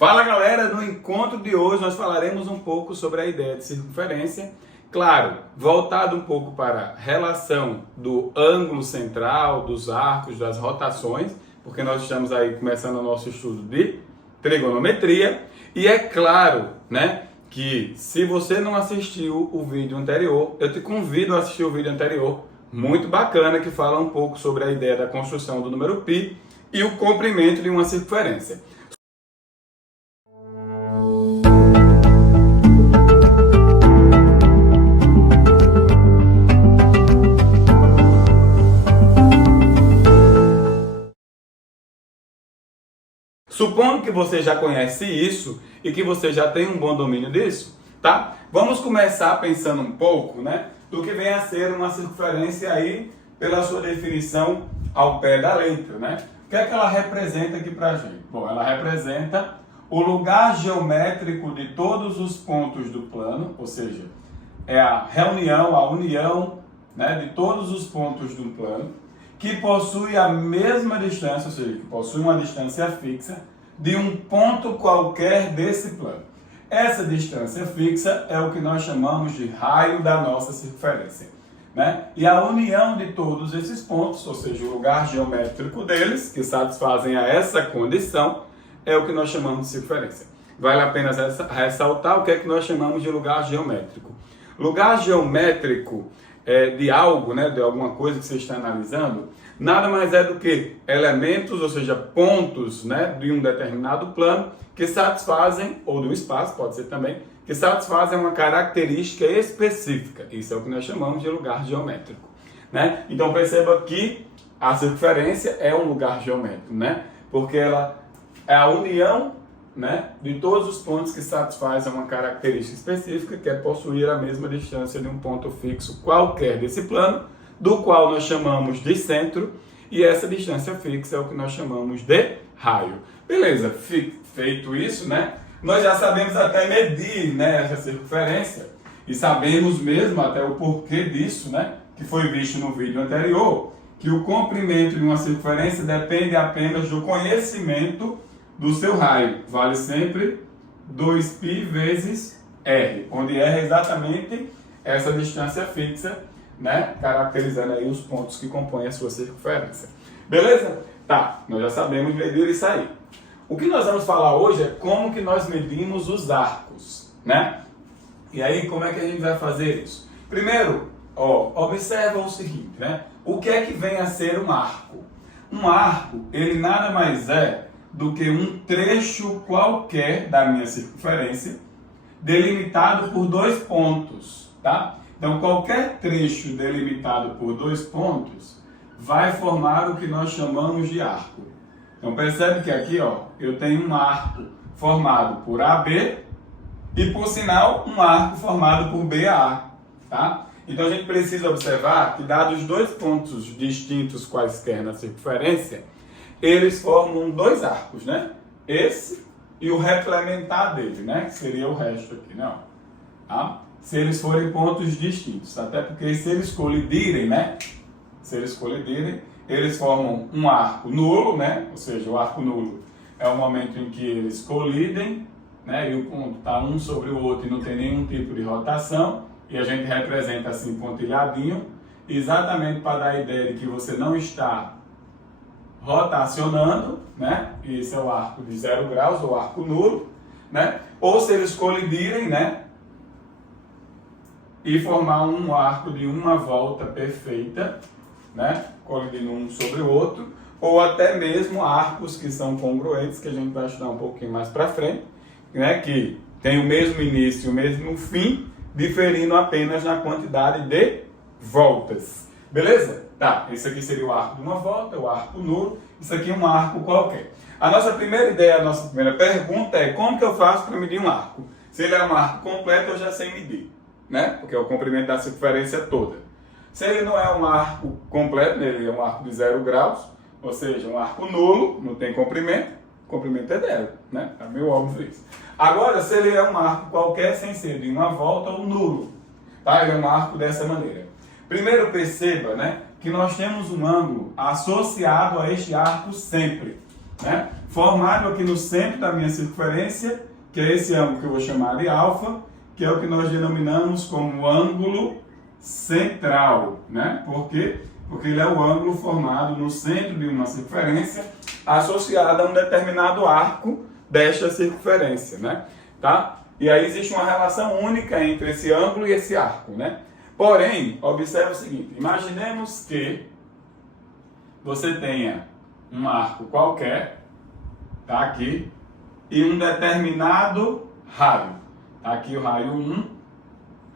Fala galera, no encontro de hoje nós falaremos um pouco sobre a ideia de circunferência, claro, voltado um pouco para a relação do ângulo central, dos arcos, das rotações, porque nós estamos aí começando o nosso estudo de trigonometria, e é claro, né, que se você não assistiu o vídeo anterior, eu te convido a assistir o vídeo anterior, muito bacana, que fala um pouco sobre a ideia da construção do número π e o comprimento de uma circunferência. Supondo que você já conhece isso e que você já tem um bom domínio disso, tá? Vamos começar pensando um pouco, né, do que vem a ser uma circunferência aí pela sua definição ao pé da letra, né? O que é que ela representa aqui pra gente? Bom, ela representa o lugar geométrico de todos os pontos do plano, ou seja, é a união, né, de todos os pontos do plano, que possui a mesma distância, ou seja, que possui uma distância fixa de um ponto qualquer desse plano. Essa distância fixa é o que nós chamamos de raio da nossa circunferência, né? E a união de todos esses pontos, ou seja, o lugar geométrico deles, que satisfazem a essa condição, é o que nós chamamos de circunferência. Vale a pena ressaltar o que é que nós chamamos de lugar geométrico. Lugar geométrico de algo, né, de alguma coisa que você está analisando, nada mais é do que elementos, ou seja, pontos, né, de um determinado plano que satisfazem, ou do espaço, pode ser também, que satisfazem uma característica específica. Isso é o que nós chamamos de lugar geométrico, né? Então perceba que a circunferência é um lugar geométrico, né? Porque ela é a união, né, de todos os pontos que satisfazem uma característica específica, que é possuir a mesma distância de um ponto fixo qualquer desse plano, do qual nós chamamos de centro, e essa distância fixa é o que nós chamamos de raio. Beleza, feito isso, né, nós já sabemos até medir, né, essa circunferência, e sabemos mesmo até o porquê disso, né, que foi visto no vídeo anterior, que o comprimento de uma circunferência depende apenas do conhecimento do seu raio. Vale sempre 2π vezes r, onde r é exatamente essa distância fixa, né, caracterizando aí os pontos que compõem a sua circunferência. Beleza? Tá, nós já sabemos medir isso aí. O que nós vamos falar hoje é como que nós medimos os arcos, né? E aí, como é que a gente vai fazer isso? Primeiro, observa o seguinte, né? O que é que vem a ser um arco? Um arco, ele nada mais é do que um trecho qualquer da minha circunferência, delimitado por dois pontos, tá? Então, qualquer trecho delimitado por dois pontos vai formar o que nós chamamos de arco. Então, percebe que aqui, eu tenho um arco formado por AB e, por sinal, um arco formado por BA, tá? Então, a gente precisa observar que, dados dois pontos distintos quaisquer na circunferência, eles formam dois arcos, né? Esse e o replementar dele, né? Que seria o resto aqui, não? Tá? Se eles forem pontos distintos, até porque se eles colidirem, né? Se eles colidirem, eles formam um arco nulo, né? Ou seja, o arco nulo é o momento em que eles colidem, né? E o ponto está um sobre o outro e não tem nenhum tipo de rotação, e a gente representa assim pontilhadinho, exatamente para dar a ideia de que você não está rotacionando, né? Esse é o arco de 0 graus, ou arco nulo, né? Ou se eles colidirem, né, e formar um arco de uma volta perfeita, né, colidindo um sobre o outro, ou até mesmo arcos que são congruentes, que a gente vai estudar um pouquinho mais para frente, né, que tem o mesmo início e o mesmo fim, diferindo apenas na quantidade de voltas. Beleza? Tá, esse aqui seria o arco de uma volta, o arco nulo, isso aqui é um arco qualquer. A nossa primeira ideia, a nossa primeira pergunta é como que eu faço para medir um arco? Se ele é um arco completo, eu já sei medir, né? Porque é o comprimento da circunferência toda. Se ele não é um arco completo, ele é um arco de 0 graus, ou seja, um arco nulo, não tem comprimento, o comprimento é 0, né? É meio óbvio isso. Agora, se ele é um arco qualquer, sem ser de uma volta ou nulo, tá? Ele é um arco dessa maneira. Primeiro perceba, né, que nós temos um ângulo associado a este arco sempre, né? formado aqui no centro da minha circunferência, que é esse ângulo que eu vou chamar de alfa, que é o que nós denominamos como ângulo central, né? Por quê? Porque ele é o ângulo formado no centro de uma circunferência associada a um determinado arco desta circunferência, né? Tá? E aí existe uma relação única entre esse ângulo e esse arco, né? Porém, observe o seguinte, imaginemos que você tenha um arco qualquer, tá aqui, e um determinado raio. Tá aqui o raio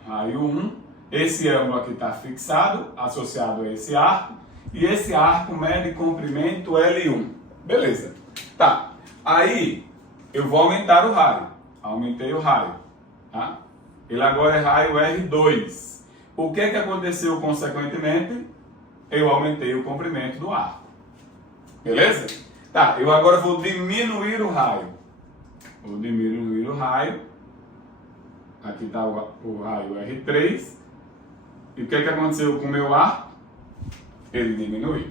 1, esse ângulo aqui está fixado, associado a esse arco, e esse arco mede comprimento L1. Beleza. Tá, aí eu vou aumentar o raio. Aumentei o raio, tá? Ele agora é raio R2. O que aconteceu consequentemente? Eu aumentei o comprimento do arco. Beleza? Tá, eu agora vou diminuir o raio. Vou diminuir o raio. Aqui está o raio R3. E o que aconteceu com o meu arco? Ele diminuiu.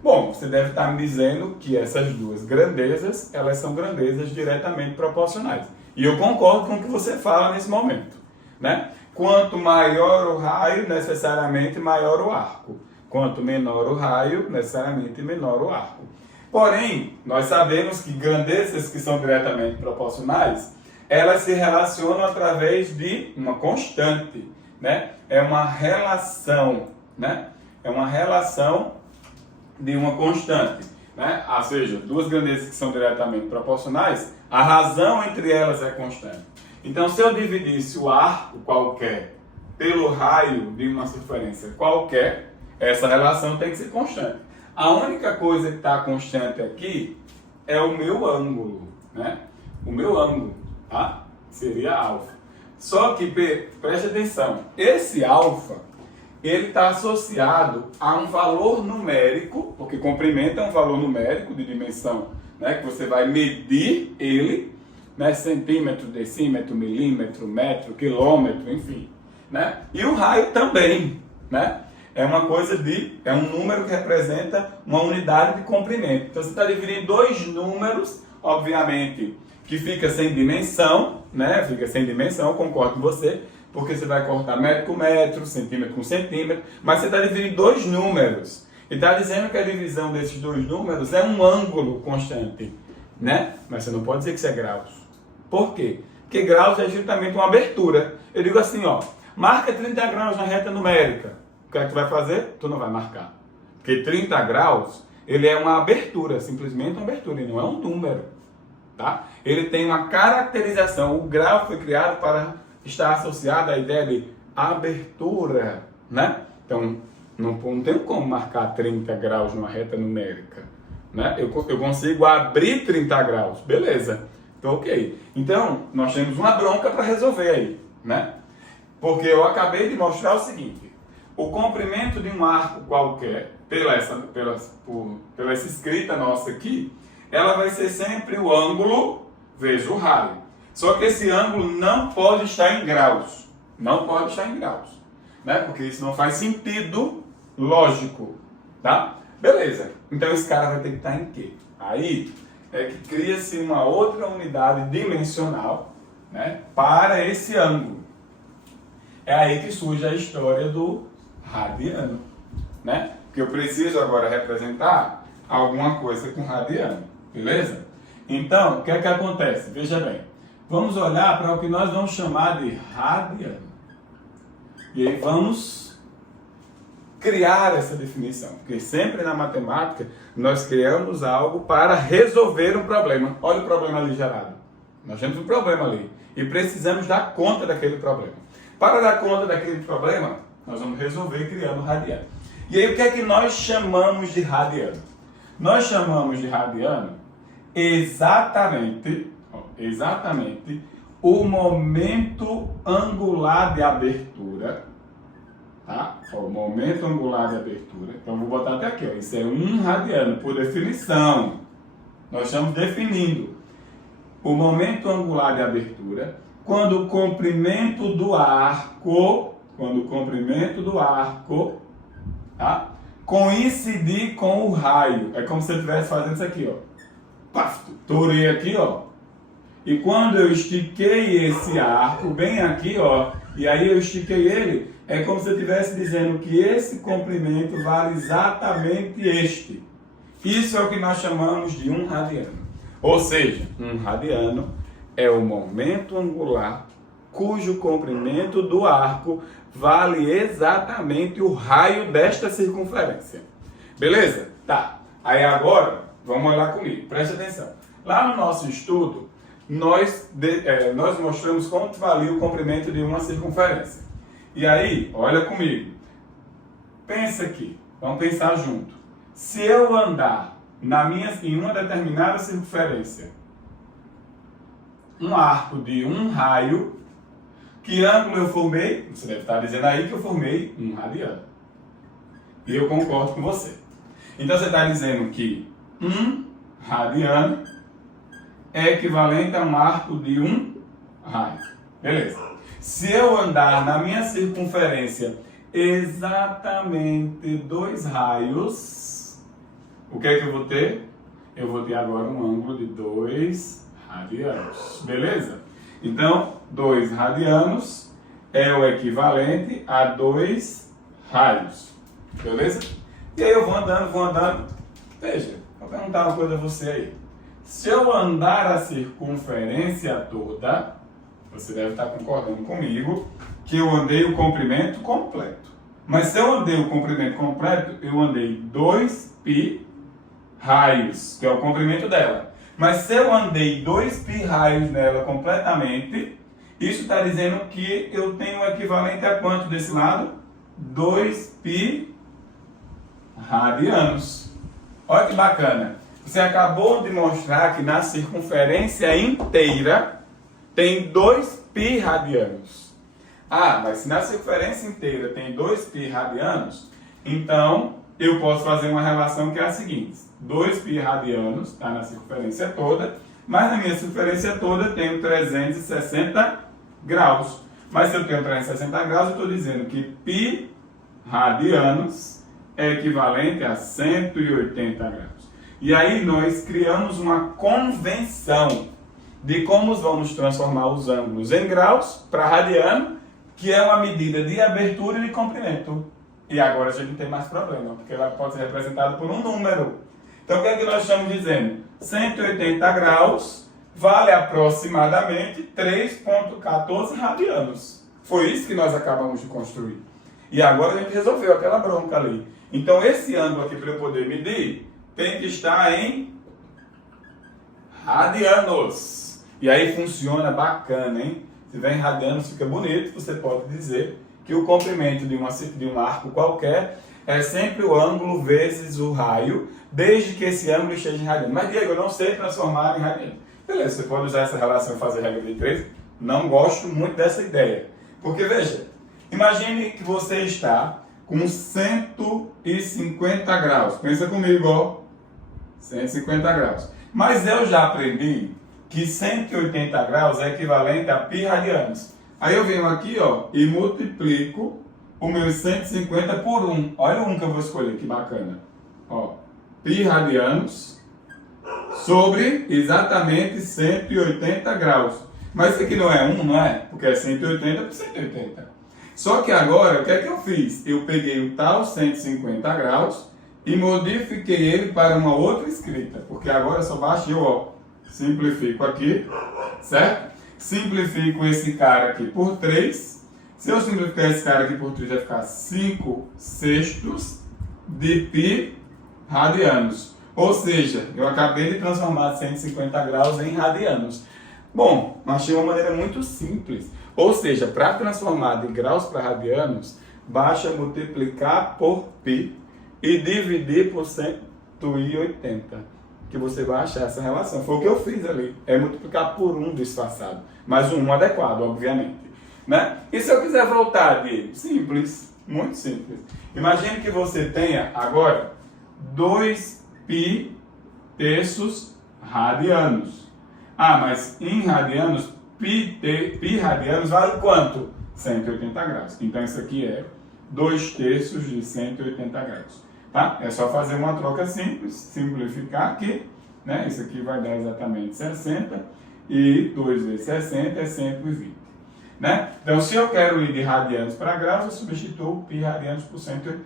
Bom, você deve estar me dizendo que essas duas grandezas, elas são grandezas diretamente proporcionais. E eu concordo com o que você fala nesse momento, né? Quanto maior o raio, necessariamente maior o arco. Quanto menor o raio, necessariamente menor o arco. Porém, nós sabemos que grandezas que são diretamente proporcionais, elas se relacionam através de uma constante, né? É uma relação, né? É uma relação de uma constante, né? Ou seja, duas grandezas que são diretamente proporcionais, a razão entre elas é constante. Então, se eu dividisse o arco qualquer pelo raio de uma circunferência qualquer, essa relação tem que ser constante. A única coisa que está constante aqui é o meu ângulo, né? O meu ângulo, tá? Seria alfa. Só que, preste atenção, esse alfa, ele está associado a um valor numérico, porque comprimento é um valor numérico de dimensão, né? Que você vai medir ele, né? Centímetro, decímetro, milímetro, metro, quilômetro, enfim, né? E o raio também, né? É uma coisa é um número que representa uma unidade de comprimento. Então você está dividindo dois números, obviamente, que fica sem dimensão, né? Fica sem dimensão, eu concordo com você, porque você vai cortar metro com metro, centímetro com centímetro, mas você está dividindo dois números. E está dizendo que a divisão desses dois números é um ângulo constante, né? Mas você não pode dizer que isso é graus. Por quê? Porque graus é justamente uma abertura. Eu digo assim, ó, marca 30 graus na reta numérica. O que é que tu vai fazer? Tu não vai marcar. Porque 30 graus, ele é uma abertura, simplesmente uma abertura, e não é um número, tá? Ele tem uma caracterização. O grau foi criado para estar associado à ideia de abertura, né? Então, não tem como marcar 30 graus numa reta numérica, né? Eu consigo abrir 30 graus, beleza. Então, ok. Então, nós temos uma bronca para resolver aí, né? Porque eu acabei de mostrar o seguinte. O comprimento de um arco qualquer, pela essa escrita nossa aqui, ela vai ser sempre o ângulo vezes o raio. Só que esse ângulo não pode estar em graus. Não pode estar em graus, né? Porque isso não faz sentido lógico, tá? Beleza. Então esse cara vai ter que estar em quê? Aí é que cria-se uma outra unidade dimensional, né, para esse ângulo. É aí que surge a história do radiano, né? Porque eu preciso agora representar alguma coisa com radiano, beleza? Então, o que é que acontece? Veja bem, vamos olhar para o que nós vamos chamar de radiano. E aí vamos criar essa definição, porque sempre na matemática nós criamos algo para resolver um problema. Olha o problema ali gerado. Nós temos um problema ali e precisamos dar conta daquele problema. Para dar conta daquele problema, nós vamos resolver criando radiano. E aí o que é que nós chamamos de radiano? Nós chamamos de radiano exatamente o momento angular de abertura, tá? O momento angular de abertura. Então vou botar até aqui, ó. Isso é 1 radiano, por definição. Nós estamos definindo o momento angular de abertura quando o comprimento do arco, tá, coincidir com o raio. É como se você estivesse fazendo isso aqui, ó. torei aqui, ó. E quando eu estiquei esse arco bem aqui, ó, e aí eu estiquei ele, é como se eu estivesse dizendo que esse comprimento vale exatamente este. Isso é o que nós chamamos de 1 radiano. Ou seja, 1 radiano é o momento angular cujo comprimento do arco vale exatamente o raio desta circunferência. Beleza? Tá. Aí agora, vamos olhar comigo. Preste atenção. Lá no nosso estudo, nós mostramos quanto valia o comprimento de uma circunferência. E aí, olha comigo. Pensa aqui. Vamos pensar junto. Se eu andar em uma determinada circunferência, um arco de 1 raio, que ângulo eu formei? Você deve estar dizendo aí que eu formei 1 radiano. E eu concordo com você. Então você está dizendo que 1 radiano é equivalente a um arco de 1 raio. Beleza. Se eu andar na minha circunferência exatamente 2 raios, o que é que eu vou ter? Eu vou ter agora um ângulo de 2 radianos. Beleza? Então, 2 radianos é o equivalente a 2 raios. Beleza? E aí eu vou andando. Veja, vou perguntar uma coisa a você aí. Se eu andar a circunferência toda, você deve estar concordando comigo que eu andei o comprimento completo. Mas se eu andei o comprimento completo, eu andei 2π raios, que é o comprimento dela. Mas se eu andei 2π raios nela completamente, isso está dizendo que eu tenho o equivalente a quanto desse lado? 2π radianos. Olha que bacana. Você acabou de mostrar que na circunferência inteira tem 2π radianos. Ah, mas se na circunferência inteira tem 2π radianos, então eu posso fazer uma relação que é a seguinte. 2π radianos está na circunferência toda, mas na minha circunferência toda eu tenho 360 graus. Mas se eu tenho 360 graus, eu estou dizendo que π radianos é equivalente a 180 graus. E aí nós criamos uma convenção de como vamos transformar os ângulos em graus para radiano, que é uma medida de abertura e de comprimento. E agora a gente não tem mais problema, porque ela pode ser representada por um número. Então o que é que nós estamos dizendo? 180 graus vale aproximadamente 3,14 radianos. Foi isso que nós acabamos de construir. E agora a gente resolveu aquela bronca ali. Então esse ângulo aqui, para eu poder medir, tem que estar em radianos. E aí funciona bacana, hein? Se vier em radianos fica bonito, você pode dizer que o comprimento de um arco qualquer é sempre o ângulo vezes o raio, desde que esse ângulo esteja em radiano. Mas, Diego, eu não sei transformar em radiano. Beleza, você pode usar essa relação e fazer regra de 3. Não gosto muito dessa ideia. Porque, veja, imagine que você está com 150 graus. Pensa comigo, ó. 150 graus. Mas eu já aprendi que 180 graus é equivalente a π radianos. Aí eu venho aqui, ó, e multiplico o meu 150 por 1. Olha o 1 que eu vou escolher, que bacana. Ó, π radianos sobre exatamente 180 graus. Mas isso aqui não é 1, não é? Porque é 180 por 180. Só que agora, o que é que eu fiz? Eu peguei o tal 150 graus e modifiquei ele para uma outra escrita. Porque agora só basta eu, ó, simplifico aqui, certo? Simplifico esse cara aqui por 3. Se eu simplificar esse cara aqui por 3, vai ficar 5/6 de π radianos. Ou seja, eu acabei de transformar 150 graus em radianos. Bom, achei uma maneira muito simples. Ou seja, para transformar de graus para radianos, basta multiplicar por π e dividir por 180. Que você vai achar essa relação. Foi o que eu fiz ali. É multiplicar por 1 disfarçado. Mas um 1 adequado, obviamente. Né? E se eu quiser voltar, Diego? Simples. Muito simples. Imagine que você tenha agora 2π terços radianos. Ah, mas em radianos, π radianos vale quanto? 180 graus. Então isso aqui é 2 terços de 180 graus. Tá? É só fazer uma troca simples, simplificar aqui né? Isso aqui vai dar exatamente 60, e 2 vezes 60 é 120. Né? Então, se eu quero ir de radianos para graus, eu substituo π radianos por 180.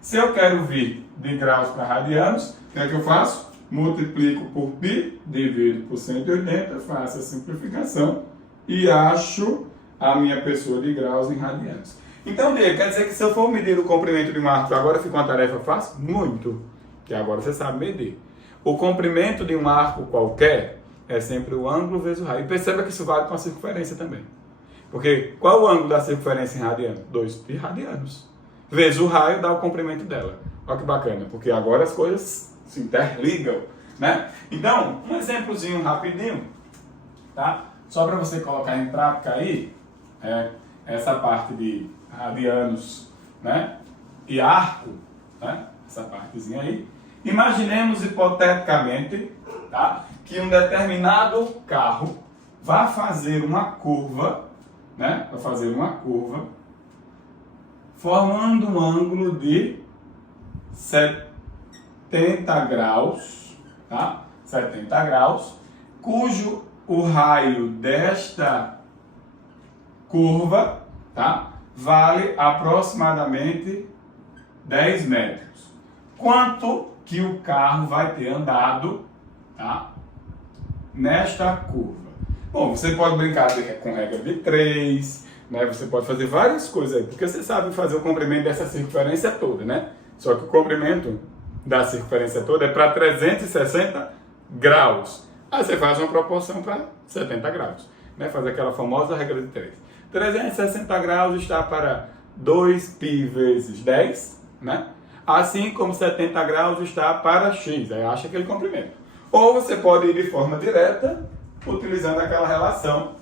Se eu quero vir de graus para radianos, o que é que eu faço? Multiplico por π, divido por 180, faço a simplificação e acho a minha pessoa de graus em radianos. Então, Diego, quer dizer que se eu for medir o comprimento de um arco, agora fica uma tarefa fácil? Muito, que agora você sabe medir. O comprimento de um arco qualquer é sempre o ângulo vezes o raio. E perceba que isso vale com a circunferência também. Porque qual o ângulo da circunferência em radiano? 2π radianos. Vezes o raio dá o comprimento dela. Olha que bacana, porque agora as coisas se interligam, né? Então, um exemplozinho rapidinho, tá? Só para você colocar em prática aí, essa parte de radianos, né? E arco, né? Essa partezinha aí. Imaginemos hipoteticamente, tá? Que um determinado carro vai fazer uma curva, né? Vai fazer uma curva formando um ângulo de 70 graus, tá? 70 graus, cujo o raio desta curva, tá? Vale aproximadamente 10 metros. Quanto que o carro vai ter andado, tá? Nesta curva? Bom, você pode brincar com regra de 3, né? Você pode fazer várias coisas aí, porque você sabe fazer o comprimento dessa circunferência toda, né? Só que o comprimento da circunferência toda é para 360 graus. Aí você faz uma proporção para 70 graus, né? Faz aquela famosa regra de 3. 360 graus está para 2π vezes 10, né? Assim como 70 graus está para x, aí acha aquele comprimento. Ou você pode ir de forma direta, utilizando aquela relação,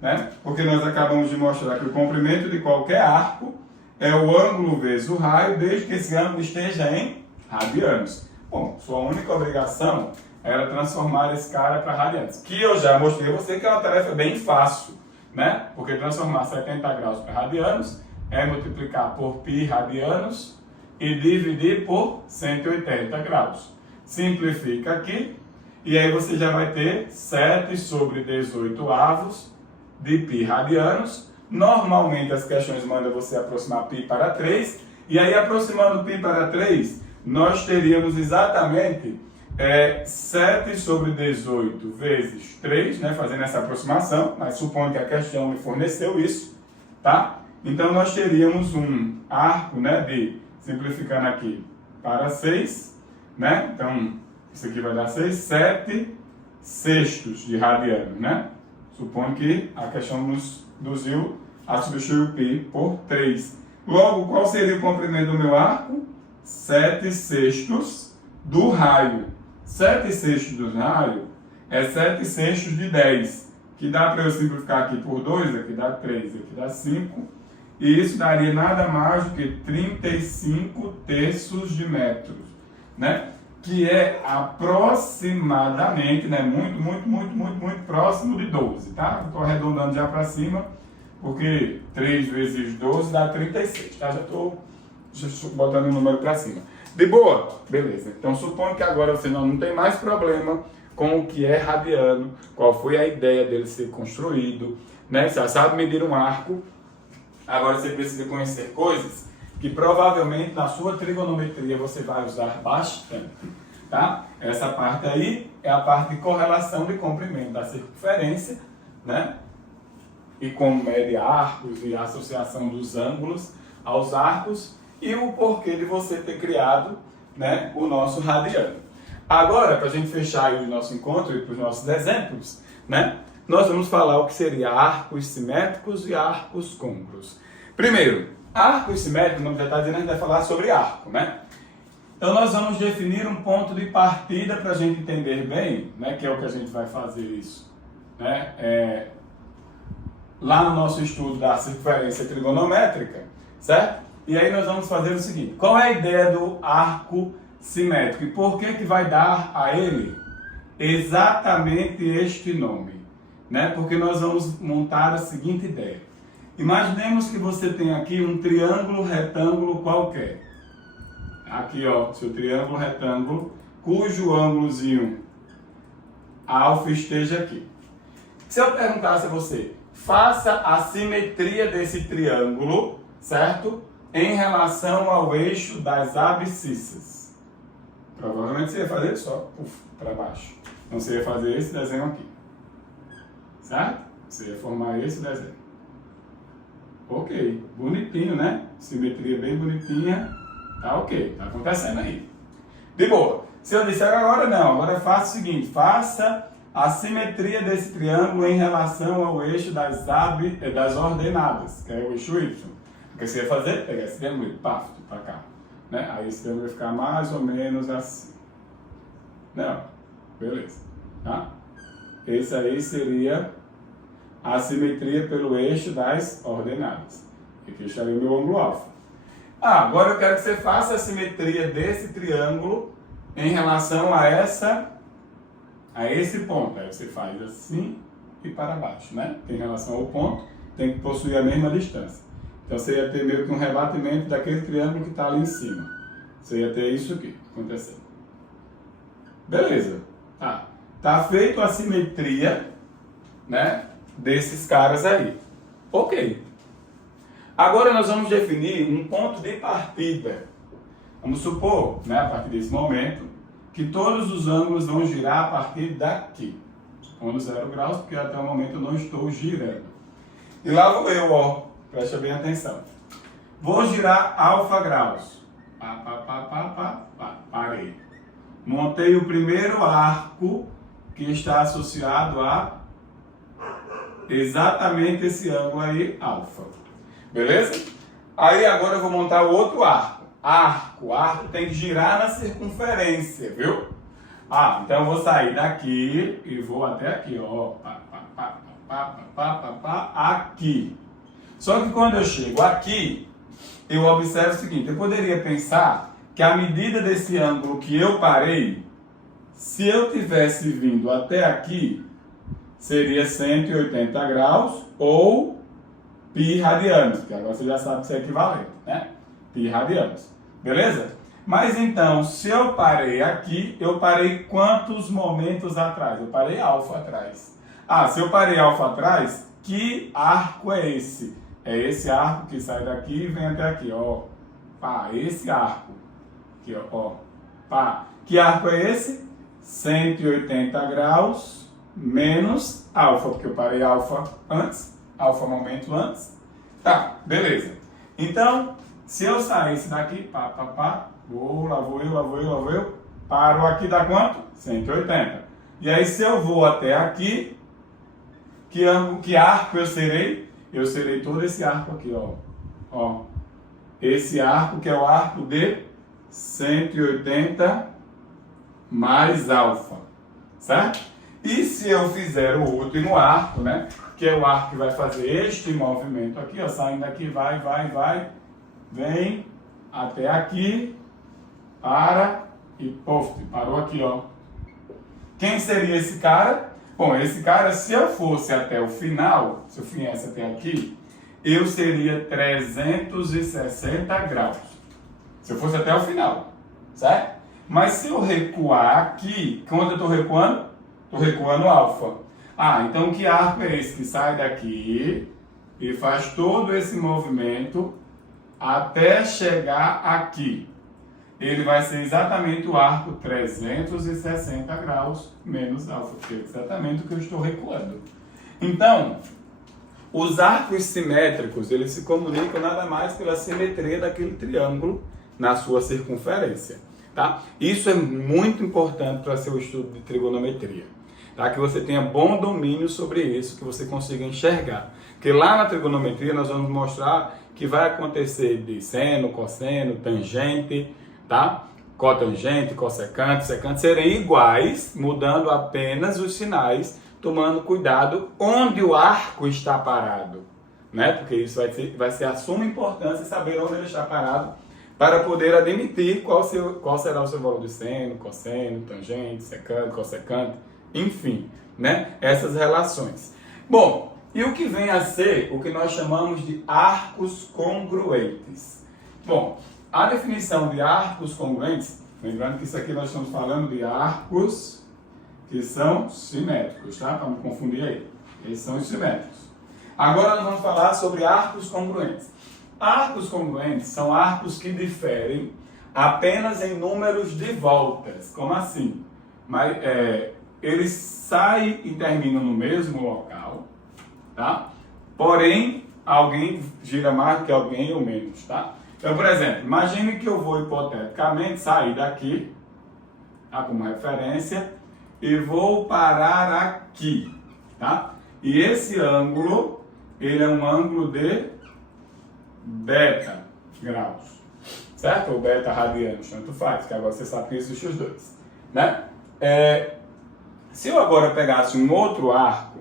né? Porque nós acabamos de mostrar que o comprimento de qualquer arco é o ângulo vezes o raio, desde que esse ângulo esteja em radianos. Bom, sua única obrigação era transformar esse cara para radianos, que eu já mostrei a você que é uma tarefa bem fácil, né? Porque transformar 70 graus para radianos é multiplicar por π radianos e dividir por 180 graus. Simplifica aqui, e aí você já vai ter 7 sobre 18 avos de π radianos. Normalmente as questões mandam você aproximar π para 3, e aí aproximando π para 3, nós teríamos exatamente 7 sobre 18 vezes 3, né, fazendo essa aproximação, mas supondo que a questão me forneceu isso, tá? Então nós teríamos um arco, né, simplificando aqui, para 6, né? Então isso aqui vai dar 6, 7 sextos de radiano, né? Suponho que a questão nos induziu a substituir o π por 3. Logo, qual seria o comprimento do meu arco? 7 sextos do raio. 7 sextos do raio é 7 sextos de 10, que dá para eu simplificar aqui por 2, aqui dá 3, aqui dá 5, e isso daria nada mais do que 35 terços de metros, né? Que é aproximadamente, né, muito próximo de 12, tá? Estou arredondando já para cima, porque 3 vezes 12 dá 36, tá? Já estou botando o número para cima. De boa? Beleza. Então, supondo que agora você não tem mais problema com o que é radiano, qual foi a ideia dele ser construído, né? Você já sabe medir um arco, agora você precisa conhecer coisas que provavelmente na sua trigonometria você vai usar bastante, tá? Essa parte aí é a parte de correlação de comprimento da circunferência, né? E como mede arcos e a associação dos ângulos aos arcos e o porquê de você ter criado, né, o nosso radiano. Agora, para a gente fechar aí o nosso encontro e para os nossos exemplos, né, nós vamos falar o que seria arcos simétricos e arcos côncavos. Primeiro, arcos simétricos, como já está dizendo, a gente vai falar sobre arco, né? Então nós vamos definir um ponto de partida para a gente entender bem, né, que é o que a gente vai fazer isso, né? Lá no nosso estudo da circunferência trigonométrica, certo? E aí nós vamos fazer o seguinte: qual é a ideia do arco simétrico e por que vai dar a ele exatamente este nome, né? Porque nós vamos montar a seguinte ideia. Imaginemos que você tem aqui um triângulo retângulo qualquer. Aqui, ó, seu triângulo retângulo, cujo ângulozinho alfa esteja aqui. Se eu perguntasse a você, faça a simetria desse triângulo, certo? Em relação ao eixo das abscissas. Provavelmente você ia fazer só para baixo. Então você ia fazer esse desenho aqui. Certo? Você ia formar esse desenho. Ok, bonitinho, né? Simetria bem bonitinha. Tá ok, tá acontecendo aí. De boa. Se eu disser agora não, agora faça o seguinte, faça a simetria desse triângulo em relação ao eixo das ordenadas, que é o eixo Y. O que você ia fazer? Pegar esse triângulo e pá, para cá. Né? Aí esse triângulo vai ficar mais ou menos assim. Não, beleza. Tá? Esse aí seria a simetria pelo eixo das ordenadas. Aqui estaria o meu ângulo alfa. Agora eu quero que você faça a simetria desse triângulo em relação a esse ponto. Aí você faz assim e para baixo, né? Em relação ao ponto, tem que possuir a mesma distância. Então você ia ter meio que um rebatimento daquele triângulo que está ali em cima. Você ia ter isso aqui acontecendo. Beleza. Tá feito a simetria, né, desses caras aí. Ok. Agora nós vamos definir um ponto de partida. Vamos supor, né, a partir desse momento, que todos os ângulos vão girar a partir daqui. Supondo 0 graus, porque até o momento eu não estou girando. E lá vou eu, ó. Presta bem atenção. Vou girar alfa graus. Parei. Montei o primeiro arco que está associado a exatamente esse ângulo aí, alfa. Beleza? Aí agora eu vou montar o outro arco. Arco tem que girar na circunferência, viu? Então eu vou sair daqui e vou até aqui, ó. Aqui. Só que quando eu chego aqui, eu observo o seguinte, eu poderia pensar que a medida desse ângulo que eu parei, se eu tivesse vindo até aqui, seria 180 graus ou π radianos, que agora você já sabe que isso é equivalente, né? Π radianos. Beleza? Mas então, se eu parei aqui, eu parei quantos momentos atrás? Eu parei alfa atrás. Se eu parei alfa atrás, que arco é esse? É esse arco que sai daqui e vem até aqui, ó. Esse arco. Aqui, ó. Que arco é esse? 180 graus menos alfa, porque eu parei alfa antes, alfa momento antes. Beleza. Então, se eu saísse daqui, lá vou eu, paro aqui, dá quanto? 180. E aí, se eu vou até aqui, que arco eu serei? Eu serei todo esse arco aqui, ó. Esse arco que é o arco de 180 mais alfa, certo? E se eu fizer o último arco, né? Que é o arco que vai fazer este movimento aqui, ó. Saindo daqui, vai, vem até aqui, parou aqui, ó. Quem seria esse cara? Bom, esse cara, se eu fosse até o final, se eu viesse até aqui, eu seria 360 graus. Se eu fosse até o final, certo? Mas se eu recuar aqui, quando eu estou recuando? Estou recuando alfa. Então que arco é esse que sai daqui e faz todo esse movimento até chegar aqui? Ele vai ser exatamente o arco 360 graus menos alfa, que é exatamente o que eu estou recuando. Então, os arcos simétricos, eles se comunicam nada mais pela simetria daquele triângulo na sua circunferência. Tá? Isso é muito importante para seu estudo de trigonometria. Tá? Que você tenha bom domínio sobre isso, que você consiga enxergar. Porque lá na trigonometria nós vamos mostrar que vai acontecer de seno, cosseno, tangente, tá? Cotangente, cossecante, secante serem iguais, mudando apenas os sinais, tomando cuidado onde o arco está parado, né? Porque isso vai ser a suma importância saber onde ele está parado para poder admitir qual será o seu valor de seno, cosseno, tangente, secante, cossecante, enfim, né? Essas relações. Bom, e o que vem a ser o que nós chamamos de arcos congruentes? Bom, a definição de arcos congruentes, lembrando que isso aqui nós estamos falando de arcos que são simétricos, tá? Para não confundir aí. Eles são os simétricos. Agora nós vamos falar sobre arcos congruentes. Arcos congruentes são arcos que diferem apenas em números de voltas. Como assim? Mas, eles saem e terminam no mesmo local, tá? Porém, alguém gira mais que alguém ou menos, tá? Então, por exemplo, imagine que eu vou hipoteticamente sair daqui, tá, como referência, e vou parar aqui, tá? E esse ângulo, ele é um ângulo de beta graus, certo? Ou beta radianos, tanto faz, que agora você sabe que existe os dois, né? Se eu agora pegasse um outro arco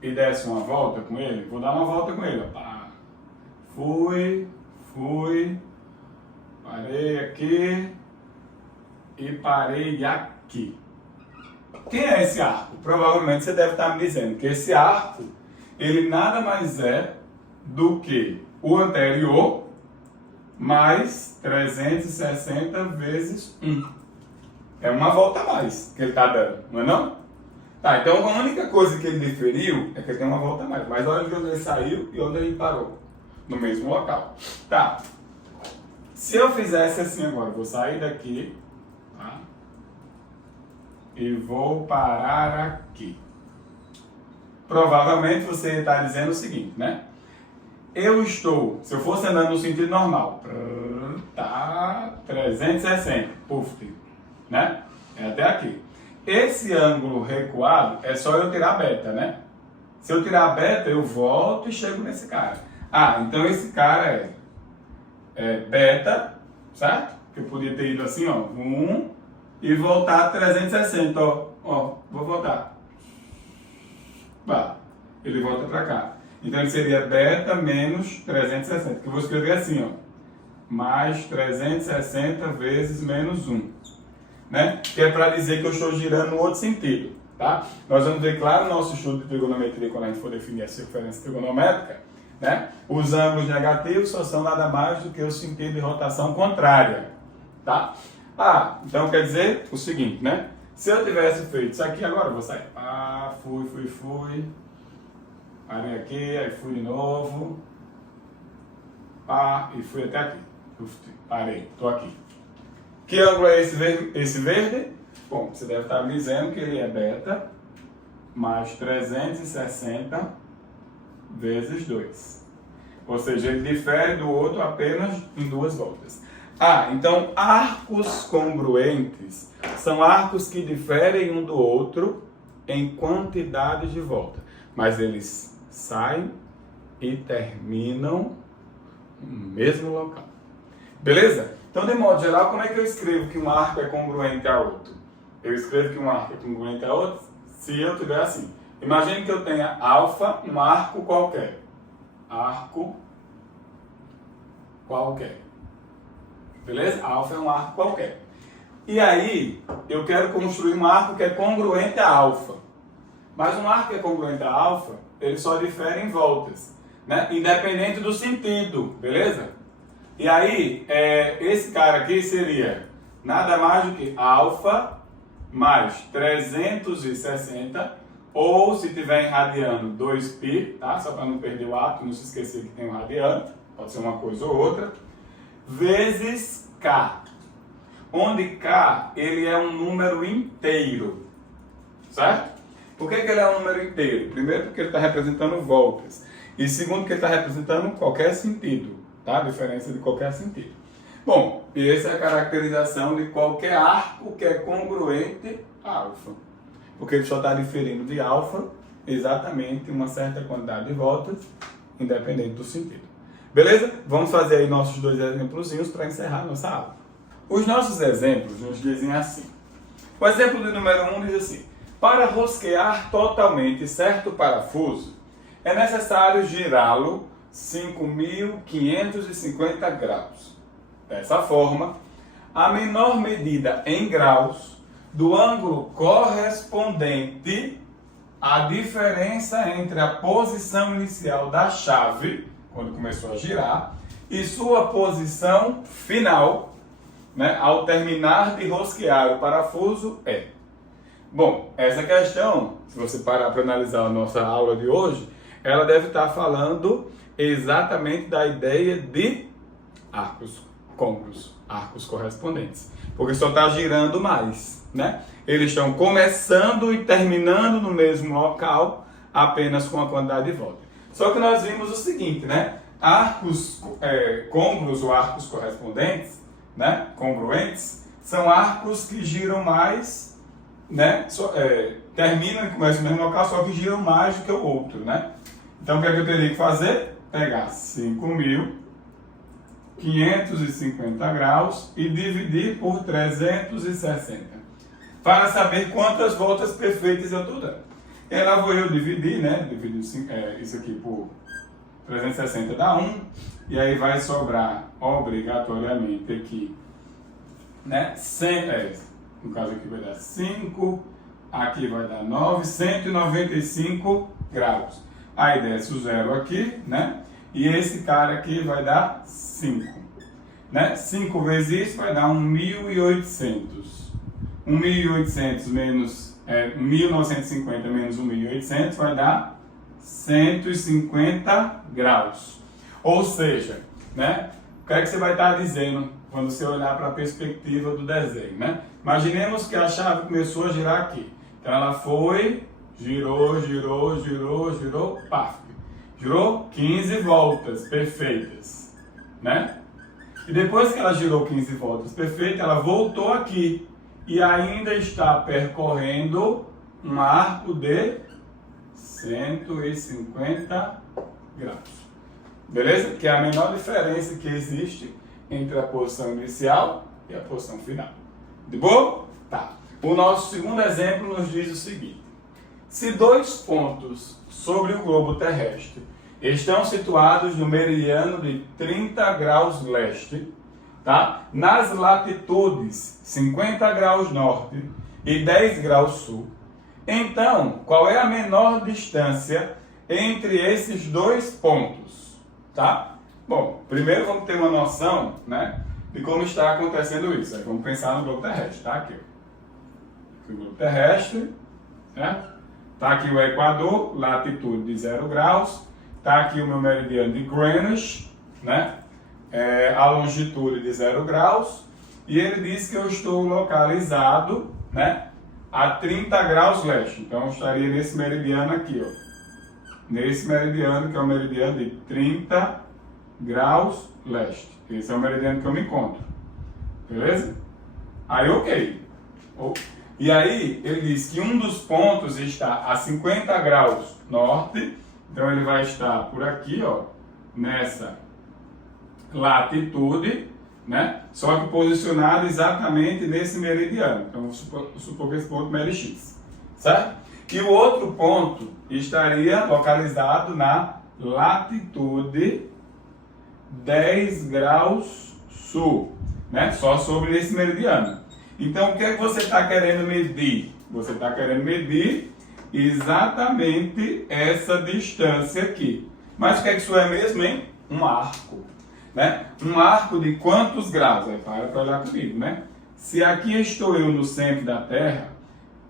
e desse uma volta com ele, vou dar uma volta com ele, ó. Fui, parei aqui e parei aqui. Quem é esse arco? Provavelmente você deve estar me dizendo que esse arco, ele nada mais é do que o anterior mais 360 vezes 1. É uma volta a mais que ele está dando, não é não? Tá, então a única coisa que ele diferiu é que ele tem uma volta a mais. Mas olha de onde ele saiu e onde ele parou. No mesmo local. Tá. Se eu fizesse assim agora, vou sair daqui, tá? E vou parar aqui. Provavelmente você está dizendo o seguinte, né? Eu estou, se eu fosse andando no sentido normal, tá 360, puf, né? É até aqui. Esse ângulo recuado é só eu tirar beta, né? Se eu tirar beta, eu volto e chego nesse cara. Ah, então esse cara é beta, certo? Que eu podia ter ido assim, ó, 1 e voltar 360, ó, vou voltar. Bah, ele volta pra cá. Então ele seria beta menos 360, que eu vou escrever assim, ó, mais 360 vezes menos 1, né? Que é para dizer que eu estou girando no outro sentido, tá? Nós vamos ver, claro, no nosso estudo de trigonometria, quando a gente for definir a circunferência trigonométrica, né? Os ângulos negativos só são nada mais do que o sentido de rotação contrária, tá? Ah, então quer dizer o seguinte, né? Se eu tivesse feito isso aqui, agora eu vou sair. Ah, fui. Parei aqui, aí fui de novo. Pá, e fui até aqui. Parei, tô aqui. Que ângulo é esse verde? Bom, você deve estar me dizendo que ele é beta mais 360 vezes 2. Ou seja, ele difere do outro apenas em 2 voltas. Ah, então arcos congruentes são arcos que diferem um do outro em quantidade de volta, mas eles saem e terminam no mesmo local. Beleza? Então, de modo geral, como é que eu escrevo que um arco é congruente a outro? Eu escrevo que um arco é congruente a outro se eu tiver assim. Imagine que eu tenha alfa, um arco qualquer. Arco qualquer. Beleza? Alfa é um arco qualquer. E aí, eu quero construir um arco que é congruente a alfa. Mas um arco que é congruente a alfa, ele só difere em voltas, né? Independente do sentido, beleza? E aí, esse cara aqui seria nada mais do que alfa mais 360, ou se tiver em radiano, 2π, tá? Só para não perder o hábito, não se esquecer que tem um radiano, pode ser uma coisa ou outra, vezes k, onde k ele é um número inteiro, certo? Por que ele é um número inteiro? Primeiro, porque ele está representando voltas, e segundo, porque ele está representando qualquer sentido, tá? A diferença de qualquer sentido. Bom, e essa é a caracterização de qualquer arco que é congruente a alfa, porque ele só está diferindo de alfa exatamente uma certa quantidade de voltas, independente do sentido. Beleza? Vamos fazer aí nossos 2 exemplozinhos para encerrar a nossa aula. Os nossos exemplos nos dizem assim. O exemplo do número 1 diz assim: para rosquear totalmente certo parafuso, é necessário girá-lo 5.550 graus. Dessa forma, a menor medida em graus do ângulo correspondente à diferença entre a posição inicial da chave, quando começou a girar, e sua posição final, né, ao terminar de rosquear o parafuso é. Bom, essa questão, se você parar para analisar a nossa aula de hoje, ela deve estar falando exatamente da ideia de arcos côncavos, arcos correspondentes, porque só está girando mais, né? Eles estão começando e terminando no mesmo local, apenas com a quantidade de volta. Só que nós vimos o seguinte, né? Arcos côncavos ou arcos correspondentes, né? Congruentes, são arcos que giram mais, né? Terminam e começam no mesmo local, só que giram mais do que o outro, né? Então o que é que eu teria que fazer? Pegar 5.550 graus e dividir por 360 para saber quantas voltas perfeitas eu estou dando. E lá vou eu dividir, né? Dividir isso aqui por 360 dá 1, e aí vai sobrar obrigatoriamente aqui, né? No caso aqui vai dar 5, aqui vai dar 9, 195 graus. Aí desce o zero aqui, né? E esse cara aqui vai dar 5. Né? 5 vezes isso vai dar 1.800. 1.800 menos 1.950 menos 1.800 vai dar 150 graus. Ou seja, né? O que é que você vai estar dizendo quando você olhar para a perspectiva do desenho, né? Imaginemos que a chave começou a girar aqui. Então ela foi, girou, paf. Girou 15 voltas perfeitas, né? E depois que ela girou 15 voltas perfeitas, ela voltou aqui e ainda está percorrendo um arco de 150 graus. Beleza? Que é a menor diferença que existe entre a posição inicial e a posição final. De boa? Tá. O nosso segundo exemplo nos diz o seguinte: se dois pontos sobre o globo terrestre estão situados no meridiano de 30 graus leste, tá? Nas latitudes 50 graus norte e 10 graus sul, então, qual é a menor distância entre esses dois pontos? Tá? Bom, primeiro vamos ter uma noção, né, de como está acontecendo isso. Aí vamos pensar no globo terrestre, tá? Aqui, ó. O globo terrestre, certo? Tá aqui o Equador, latitude de 0 graus. Tá aqui o meu meridiano de Greenwich, né? A longitude de 0 graus. E ele diz que eu estou localizado, né, a 30 graus leste. Então eu estaria nesse meridiano aqui, ó. Nesse meridiano, que é o meridiano de 30 graus leste. Esse é o meridiano que eu me encontro. Beleza? Aí, ok. E aí, ele diz que um dos pontos está a 50 graus norte. Então, ele vai estar por aqui, ó, nessa latitude, né? Só que posicionado exatamente nesse meridiano. Então, vamos supor que esse ponto é LX. Certo? E o outro ponto estaria localizado na latitude 10 graus sul, né? Só sobre esse meridiano. Então, o que é que você está querendo medir? Você está querendo medir exatamente essa distância aqui. Mas o que é que isso é mesmo, hein? Um arco, né? Um arco de quantos graus? Aí para olhar comigo, né? Se aqui estou eu no centro da Terra,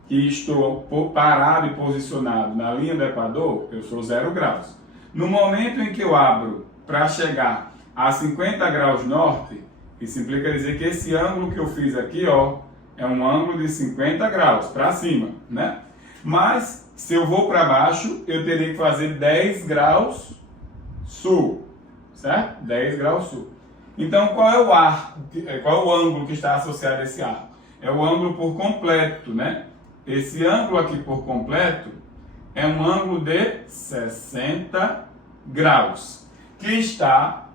que estou parado e posicionado na linha do Equador, eu sou 0 graus. No momento em que eu abro para chegar a 50 graus norte, isso implica dizer que esse ângulo que eu fiz aqui, ó, é um ângulo de 50 graus para cima, né? Mas, se eu vou para baixo, eu teria que fazer 10 graus sul, certo? 10 graus sul. Então, qual é o arco, qual é o ângulo que está associado a esse arco? É o ângulo por completo, né? Esse ângulo aqui por completo é um ângulo de 60 graus, que está,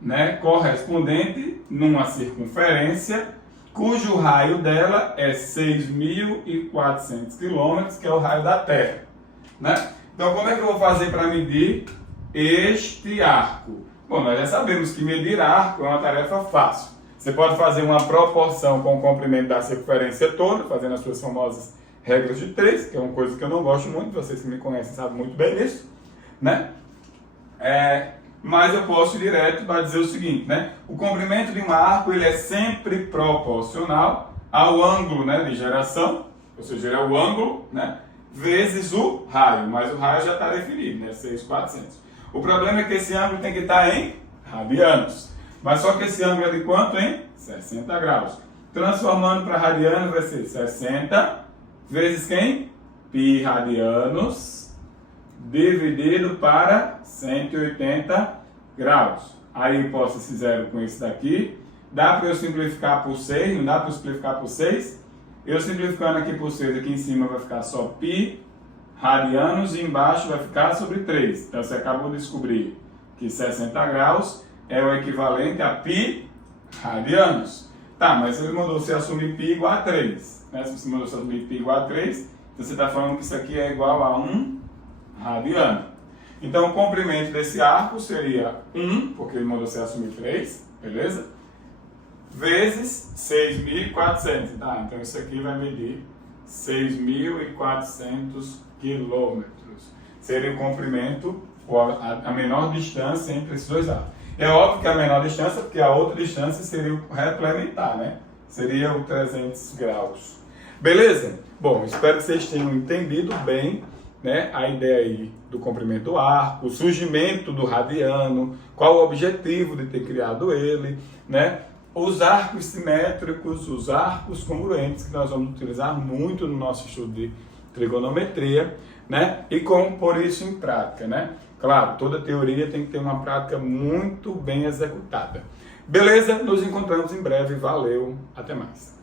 né, correspondente numa circunferência cujo raio dela é 6.400 quilômetros, que é o raio da Terra, né? Então, como é que eu vou fazer para medir este arco? Bom, nós já sabemos que medir arco é uma tarefa fácil. Você pode fazer uma proporção com o comprimento da circunferência toda, fazendo as suas famosas regras de 3, que é uma coisa que eu não gosto muito, vocês que me conhecem sabem muito bem disso, né? Mas eu posso ir direto para dizer o seguinte, né? O comprimento de um arco ele é sempre proporcional ao ângulo, né, de geração ou seja, ele é o ângulo, né, vezes o raio, mas o raio já está definido, né, 6.400. O problema é que esse ângulo tem que estar em radianos, mas só que esse ângulo é de quanto, hein? 60 graus. Transformando para radiano vai ser 60 vezes quem? Π radianos dividido para 180 graus. Aí eu posso esse zero com esse daqui. Dá para eu simplificar por 6? Não dá para eu simplificar por 6? Eu simplificando aqui por 6, aqui em cima vai ficar só π radianos e embaixo vai ficar sobre 3. Então você acabou de descobrir que 60 graus é o equivalente a π radianos. Tá, mas ele mandou você assumir π igual a 3. Né? Se você mandou você assumir π igual a 3, então você está falando que isso aqui é igual a 1 radiano. Então o comprimento desse arco seria 1, porque ele mandou você assumir 3, beleza? Vezes 6.400, tá? Então isso aqui vai medir 6.400 quilômetros. Seria o comprimento, a menor distância entre esses dois arcos. É óbvio que a menor distância, porque a outra distância seria o replementar, né? Seria o 300 graus. Beleza? Bom, espero que vocês tenham entendido bem, né, a ideia aí do comprimento do arco, o surgimento do radiano, qual o objetivo de ter criado ele, né? Os arcos simétricos, os arcos congruentes, que nós vamos utilizar muito no nosso estudo de trigonometria, né? E como pôr isso em prática, né? Claro, toda teoria tem que ter uma prática muito bem executada. Beleza? Nos encontramos em breve. Valeu, até mais.